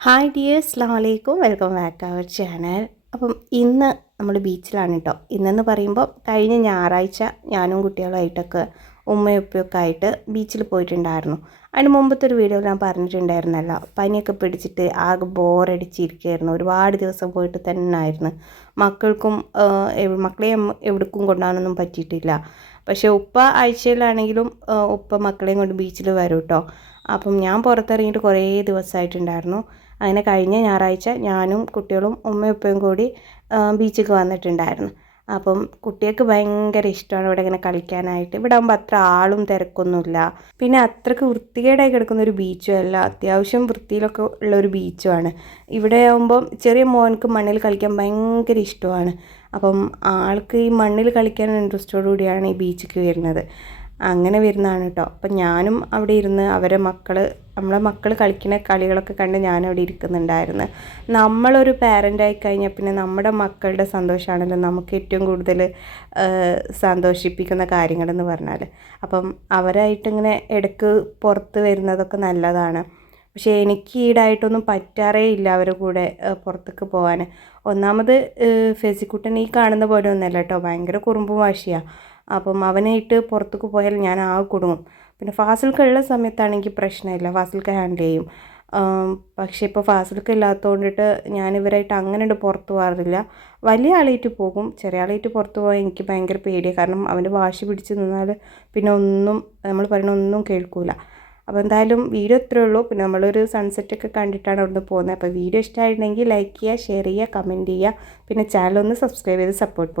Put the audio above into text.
Hi dear അസ്ലാം വലൈക്കും welcome back our channel അപ്പം ഇന്ന് നമ്മൾ ബീച്ചിലാണ് കേട്ടോ ഇന്നെന്ന് പറയുമ്പോൾ കഴിഞ്ഞ ഞായറാഴ്ച ഞാനും കുട്ടികളുമായിട്ടൊക്കെ ഉമ്മയും ഉപ്പയൊക്കെ ആയിട്ട് ബീച്ചിൽ പോയിട്ടുണ്ടായിരുന്നു. അതിന് മുമ്പത്തെ ഒരു വീഡിയോ ഞാൻ പറഞ്ഞിട്ടുണ്ടായിരുന്നല്ലോ. പനിയൊക്കെ പിടിച്ചിട്ട് ആകെ ബോറടിച്ചിരിക്കുകയായിരുന്നു ഒരുപാട് ദിവസം പോയിട്ട് തന്നെ ആയിരുന്നു മക്കൾക്കും മക്കളെ എവിടേക്കും കൊണ്ടുപോകാനൊന്നും പറ്റിയിട്ടില്ല. പക്ഷേ ഉപ്പ ആഴ്ചയിലാണെങ്കിലും ഉപ്പ മക്കളെയും കൊണ്ട് ബീച്ചിൽ വരും കേട്ടോ അപ്പം ഞാൻ പുറത്തിറങ്ങിയിട്ട് കുറേ ദിവസമായിട്ടുണ്ടായിരുന്നു അങ്ങനെ കഴിഞ്ഞ ഞായറാഴ്ച ഞാനും കുട്ടികളും ഉമ്മയും ഉപ്പയും കൂടി ബീച്ചിലേക്ക് വന്നിട്ടുണ്ടായിരുന്നു. അപ്പം കുട്ടികൾക്ക് ഭയങ്കര ഇഷ്ടമാണ് ഇവിടെ ഇങ്ങനെ കളിക്കാനായിട്ട്. ഇവിടെ ആകുമ്പോൾ അത്ര ആളും തിരക്കൊന്നുമില്ല. പിന്നെ അത്രയ്ക്ക് വൃത്തികേടായി കിടക്കുന്ന ഒരു ബീച്ചും അല്ല അത്യാവശ്യം വൃത്തിയിലൊക്കെ ഉള്ള ഒരു ബീച്ചുമാണ് ഇവിടെ ആകുമ്പം ചെറിയ മോനക്ക് മണ്ണിൽ കളിക്കാൻ ഭയങ്കര ഇഷ്ടമാണ്. അപ്പം ആൾക്ക് ഈ മണ്ണിൽ കളിക്കാൻ ഇൻട്രസ്റ്റോടു കൂടിയാണ് ഈ ബീച്ചിലേക്ക് വരുന്നത്. അങ്ങനെ വരുന്നതാണ് കേട്ടോ അപ്പം ഞാനും അവിടെ ഇരുന്ന് അവരെ മക്കൾ നമ്മളെ മക്കൾ കളിക്കുന്ന കളികളൊക്കെ കണ്ട് ഞാനവിടെ ഇരിക്കുന്നുണ്ടായിരുന്നു. നമ്മളൊരു പാരന്റായി കഴിഞ്ഞാൽ പിന്നെ നമ്മുടെ മക്കളുടെ സന്തോഷമാണല്ലോ നമുക്ക് ഏറ്റവും കൂടുതൽ സന്തോഷിപ്പിക്കുന്ന കാര്യങ്ങളെന്ന് പറഞ്ഞാൽ അപ്പം അവരായിട്ടിങ്ങനെ ഇടയ്ക്ക് പുറത്ത് വരുന്നതൊക്കെ നല്ലതാണ്. പക്ഷേ എനിക്ക് ഈടായിട്ടൊന്നും പറ്റാറേ ഇല്ല അവരുടെ കൂടെ പുറത്തേക്ക് പോകാൻ ഒന്നാമത് ഫെസിക്കുട്ടൻ ഈ കാണുന്ന പോലെ ഒന്നല്ല കേട്ടോ. ഭയങ്കര കുറുമ്പും വാശിയാണ് അപ്പം അവനായിട്ട് പുറത്തേക്ക് പോയാൽ ഞാൻ ആ കുടുങ്ങും. പിന്നെ ഫാസിൽക്ക ഉള്ള സമയത്താണെങ്കിൽ പ്രശ്നമില്ല. ഫാസിൽക്ക് ഹാൻഡിൽ ചെയ്യും. പക്ഷേ ഇപ്പോൾ ഫാസിൽക്ക് ഇല്ലാത്തതുകൊണ്ടിട്ട് ഞാൻ ഇവരായിട്ട് അങ്ങനെ പുറത്ത് പോകാറില്ല. വലിയ ആളായിട്ട് പോകും. ചെറിയ ആളായിട്ട് പുറത്ത് പോകാൻ എനിക്ക് ഭയങ്കര പേടിയാണ് കാരണം അവന്റെ വാശി പിടിച്ച് നിന്നാൽ പിന്നെ ഒന്നും നമ്മൾ പറയുന്ന ഒന്നും കേൾക്കില്ല അപ്പോൾ എന്തായാലും വീഡിയോ ഇത്രയേ ഉള്ളൂ. പിന്നെ നമ്മളൊരു സൺസെറ്റൊക്കെ കണ്ടിട്ടാണ് അവിടുന്ന് പോകുന്നത്. അപ്പോൾ വീഡിയോ ഇഷ്ടമായിട്ടുണ്ടെങ്കിൽ ലൈക്ക് ചെയ്യുക ഷെയർ ചെയ്യുക കമന്റ് ചെയ്യുക. പിന്നെ ചാനൽ ഒന്ന് സബ്സ്ക്രൈബ് ചെയ്ത് സപ്പോർട്ട്